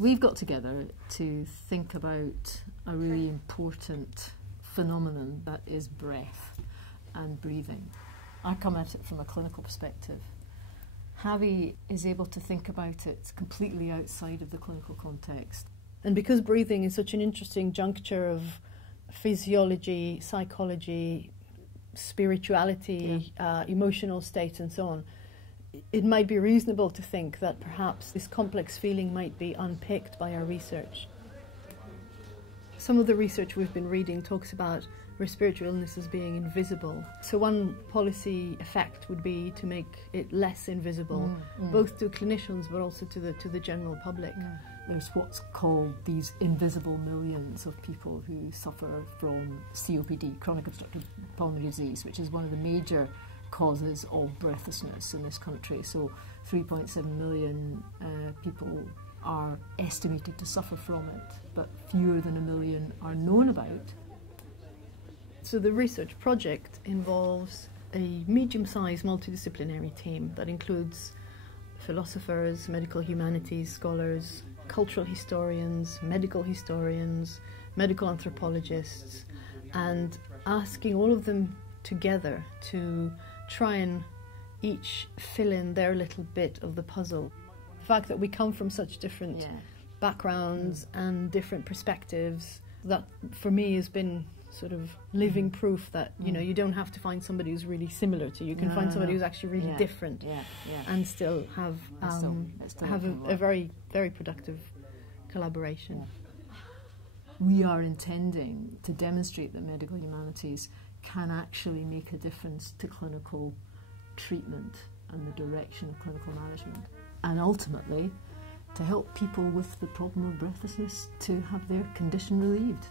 We've got together to think about a really important phenomenon that is breath and breathing. I come at it from a clinical perspective. Havi is able to think about it completely outside of the clinical context. And because breathing is such an interesting juncture of physiology, psychology, spirituality, emotional states and so on, it might be reasonable to think that perhaps this complex feeling might be unpicked by our research. Some of the research we've been reading talks about respiratory illnesses being invisible. So one policy effect would be to make it less invisible, both to clinicians but also to the general public. There's what's called these invisible millions of people who suffer from COPD, chronic obstructive pulmonary disease, which is one of the major causes of breathlessness in this country. So 3.7 million people are estimated to suffer from it, but fewer than 1 million are known about. So the research project involves a medium-sized multidisciplinary team that includes philosophers, medical humanities scholars, cultural historians, medical anthropologists, and asking all of them together to try and each fill in their little bit of the puzzle. The fact that we come from such different backgrounds and different perspectives, that for me has been sort of living proof that you don't have to find somebody who's really similar to you. You can find somebody who's actually really different and still have a very, very productive collaboration. We are intending to demonstrate that medical humanities can actually make a difference to clinical treatment and the direction of clinical management, and ultimately to help people with the problem of breathlessness to have their condition relieved.